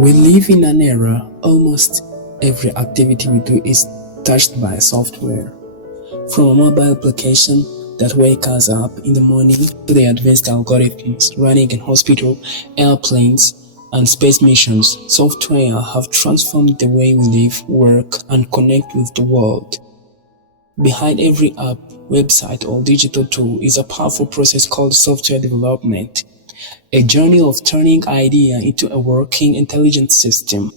We live in an era almost every activity we do is touched by software. From a mobile application that wakes us up in the morning to the advanced algorithms running in hospital, airplanes, and space missions, software have transformed the way we live, work, and connect with the world. Behind every app, website, or digital tool is a powerful process called software development, a journey of turning idea into a working intelligent system.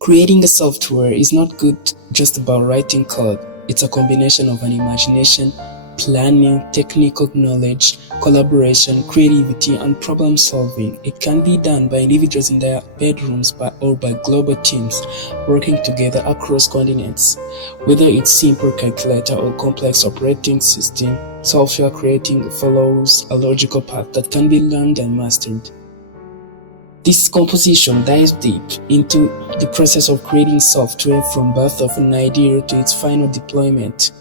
Creating a software is not good just about writing code. It's a combination of an imagination, planning, technical knowledge, collaboration, creativity, and problem solving. It can be done by individuals in their bedrooms or by global teams working together across continents. Whether it's simple calculator or complex operating system, software creating follows a logical path that can be learned and mastered. This composition dives deep into the process of creating software from birth of an idea to its final deployment,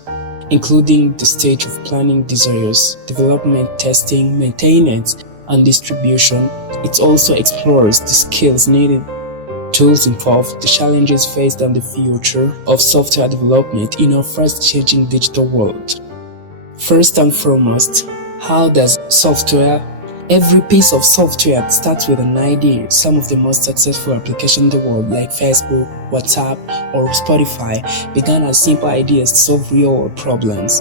including the stage of planning, desires, development, testing, maintenance, and distribution. It also explores the skills needed, tools involved, the challenges faced, and the future of software development in our fast-changing digital world. First and foremost, how does software? Every piece of software starts with an idea. Some of the most successful applications in the world, like Facebook, WhatsApp, or Spotify, began as simple ideas to solve real-world problems.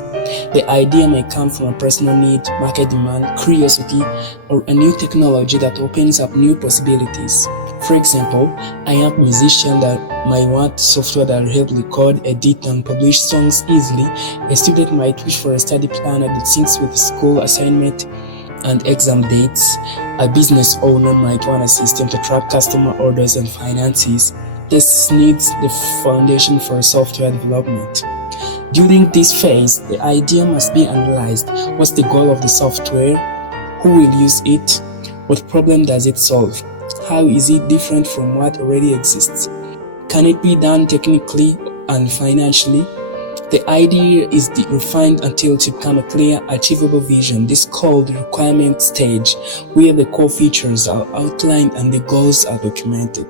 The idea may come from a personal need, market demand, curiosity, or a new technology that opens up new possibilities. For example, I am a musician that might want software that will help record, edit, and publish songs easily. A student might wish for a study planner that syncs with the school assignment and exam dates. A business owner might want a system to track customer orders and finances. This needs the foundation for software development. During this phase, the idea must be analyzed. What's the goal of the software? Who will use it? What problem does it solve? How is it different from what already exists? Can it be done technically and financially? The idea is refined until it becomes a clear, achievable vision. This is called the requirement stage, where the core features are outlined and the goals are documented.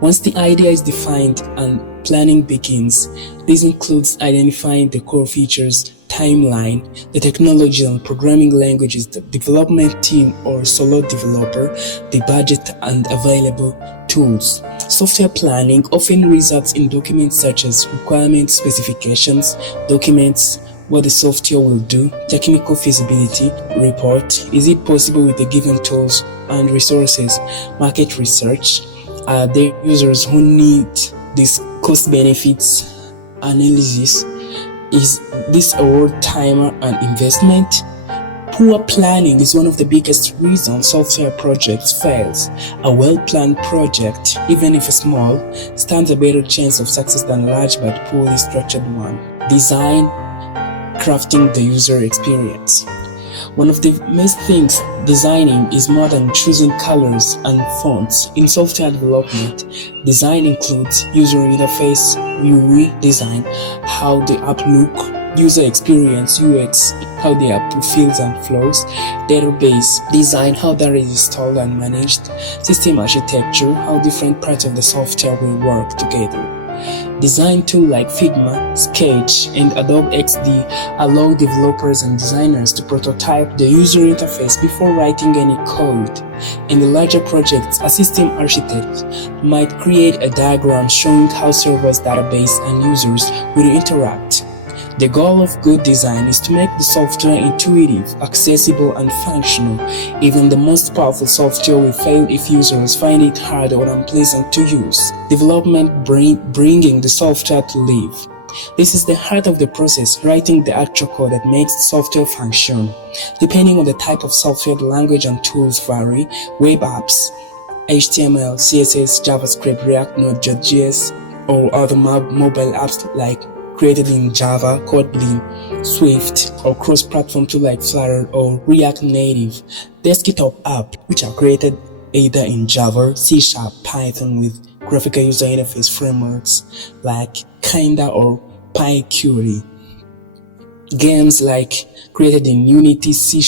Once the idea is defined and planning begins, this includes identifying the core features, timeline, the technology and programming languages, the development team or solo developer, the budget and available tools. Software planning often results in documents such as requirement specifications, documents what the software will do, technical feasibility report, is it possible with the given tools and resources, market research, are there users who need this, cost benefits analysis, is this a worth timer and investment? Poor planning is one of the biggest reasons software projects fails. A well-planned project, even if small, stands a better chance of success than a large but poorly structured one. Design, crafting the user experience. One of the best things designing is more than choosing colors and fonts. In software development, design includes user interface, UI design, how the app look, user experience, UX, how the app feels and flows, database design, how that is installed and managed, system architecture, how different parts of the software will work together. Design tools like Figma, Sketch, and Adobe XD allow developers and designers to prototype the user interface before writing any code. In the larger projects, a system architect might create a diagram showing how servers, database, and users will interact. The goal of good design is to make the software intuitive, accessible, and functional. Even the most powerful software will fail if users find it hard or unpleasant to use. Development bringing the software to life. This is the heart of the process, writing the actual code that makes the software function. Depending on the type of software, the language and tools vary. Web apps, HTML, CSS, JavaScript, React, Node.js, or other mobile apps like created in Java, Kotlin, Swift, or cross-platform tools like Flutter or React Native. Desktop apps, which are created either in Java, C#, Python with graphical user interface frameworks like Kinda or PyQt. Games like created in Unity, C#,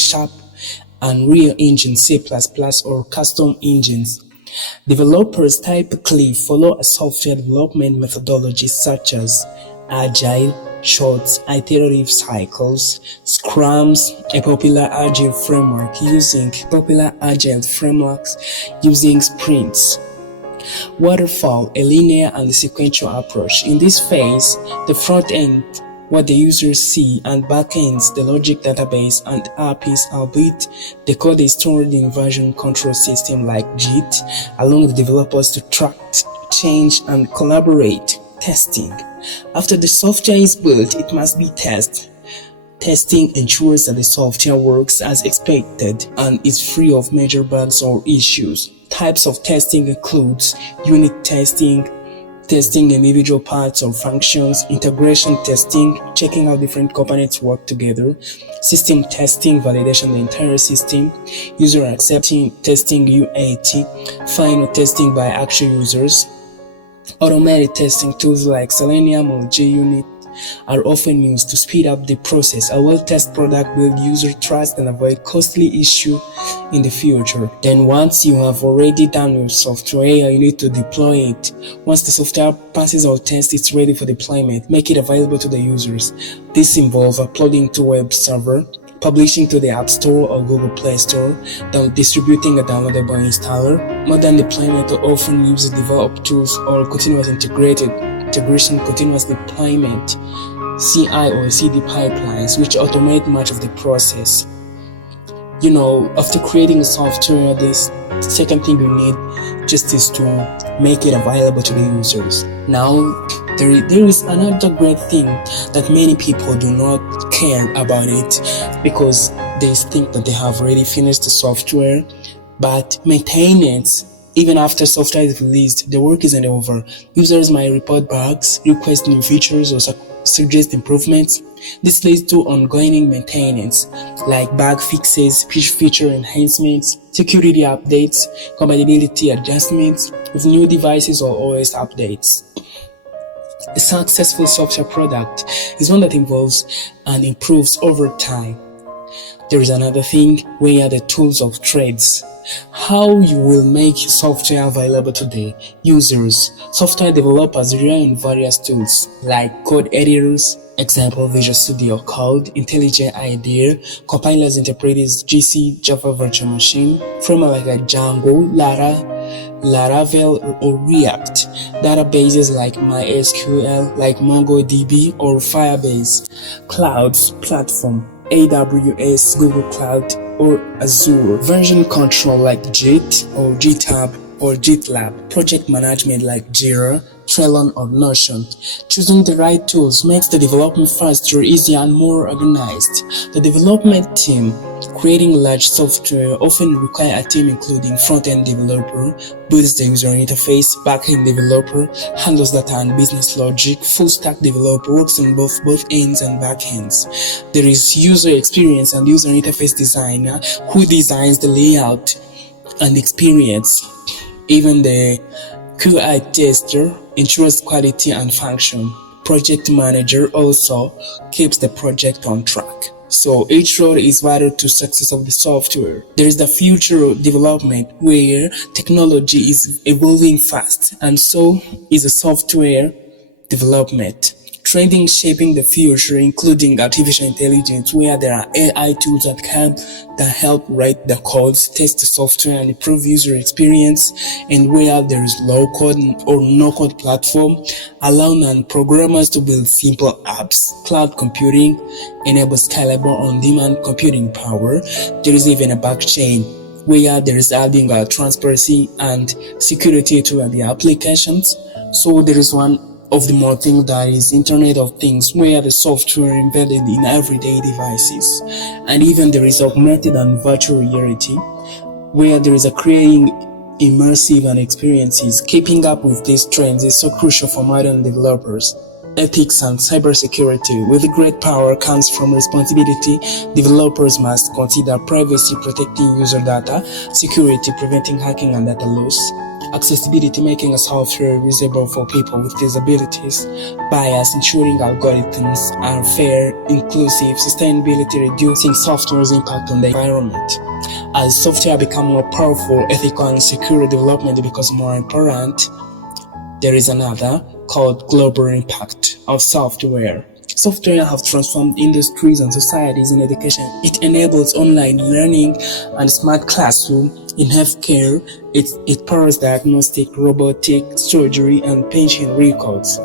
Unreal Engine, C++, or custom engines. Developers typically follow a software development methodology such as Agile, short iterative cycles, Scrums, a popular agile frameworks using sprints. Waterfall, a linear and sequential approach. In this phase, the front end, what the users see, and back ends, the logic database and APIs, albeit the code is stored in version control system like Git, allowing the developers to track, change, and collaborate. Testing. After the software is built, it must be tested. Testing ensures that the software works as expected and is free of major bugs or issues. Types of testing includes unit testing, testing individual parts or functions, integration testing, checking how different components work together, system testing, validation of the entire system, user acceptance testing UAT, final testing by actual users. Automated testing tools like Selenium or JUnit are often used to speed up the process. A well-tested product builds user trust and avoid costly issues in the future. Then once you have already done your software, you need to deploy it. Once the software passes all tests, it's ready for deployment. Make it available to the users. This involves uploading to web server, publishing to the App Store or Google Play Store, then distributing a downloadable installer. Modern deployment often uses developed tools or continuous integration, continuous deployment, CI or CD pipelines, which automate much of the process. After creating a software, this second thing you need just is to make it available to the users. Now, there is another great thing that many people do not care about it because they think that they have already finished the software, but maintenance, even after software is released, the work isn't over. Users might report bugs, request new features, or suggest improvements. This leads to ongoing maintenance, like bug fixes, feature enhancements, security updates, compatibility adjustments with new devices or OS updates. A successful software product is one that evolves and improves over time. There is another thing where the tools of trades. How you will make software available to the users. Software developers rely on various tools like code editors, example Visual Studio Code, IntelliJ IDEA, compilers, interpreters, GC, Java Virtual Machine, frameworks like Django, Laravel, or React, databases like MySQL, like MongoDB or Firebase, clouds, platform, AWS, Google Cloud, or Azure, version control like Git or GitHub or GitLab, project management like Jira, Trello, or Notion. Choosing the right tools makes the development faster, easier, and more organized. The development team creating large software often require a team including front-end developer, builds the user interface, back-end developer, handles data and business logic, full-stack developer works on both ends and back ends. There is user experience and user interface designer who designs the layout and experience. Even the QA tester ensures quality and function. Project manager also keeps the project on track. So each role is vital to success of the software. There is the future development where technology is evolving fast, and so is the software development. Trending shaping the future, including artificial intelligence, where there are AI tools that help write the codes, test the software, and improve user experience, and where there is low-code or no-code platform, allow non-programmers to build simple apps. Cloud computing enables scalable on-demand computing power. There is even a blockchain, where there is adding transparency and security to the applications. So there is one of the more thing that is Internet of Things, where the software embedded in everyday devices. And even there is augmented and virtual reality, where there is a creating immersive and experiences. Keeping up with these trends is so crucial for modern developers. Ethics and cybersecurity. With great power comes from responsibility. Developers must consider privacy, protecting user data, security, preventing hacking and data loss, accessibility, making a software usable for people with disabilities, bias, ensuring algorithms are fair, inclusive, sustainability, reducing software's impact on the environment. As software become more powerful, ethical and secure development becomes more important. There is another called global impact of software. Software have transformed industries and societies in education. It enables online learning and smart classroom. In healthcare, it powers diagnostic, robotic surgery, and patient records.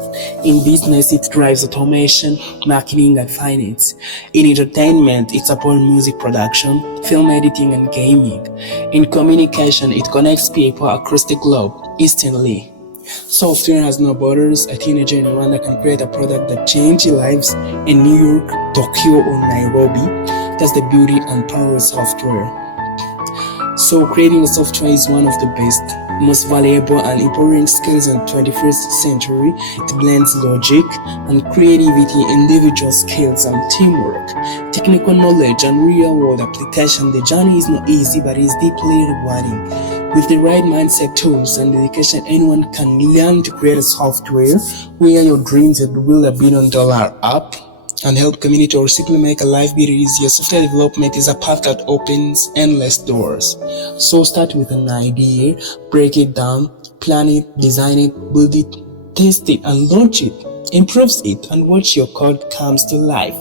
In business, it drives automation, marketing, and finance. In entertainment, it supports music production, film editing, and gaming. In communication, it connects people across the globe instantly. Software has no borders. A teenager in Rwanda can create a product that changes lives in New York, Tokyo, or Nairobi. That's the beauty and power of software. So creating a software is one of the best, most valuable and important skills in the 21st century. It blends logic and creativity, individual skills and teamwork, technical knowledge and real-world application. The journey is not easy, but it's deeply rewarding. With the right mindset, tools, and dedication, anyone can learn to create a software where your dreams and build $1 billion app and help community or simply make a life bit easier. Software development is a path that opens endless doors. So start with an idea, break it down, plan it, design it, build it, test it, and launch it. Improves it and watch your code comes to life.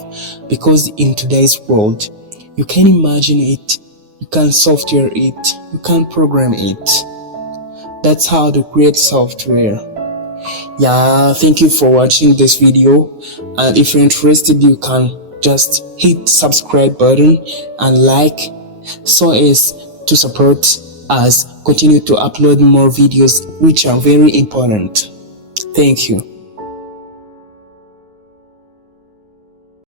Because in today's world, you can imagine it, you can software it, you can program it. That's how to create software. Yeah, thank you for watching this video, and if you're interested, you can just hit subscribe button and like, so as to support us continue to upload more videos which are very important. Thank you.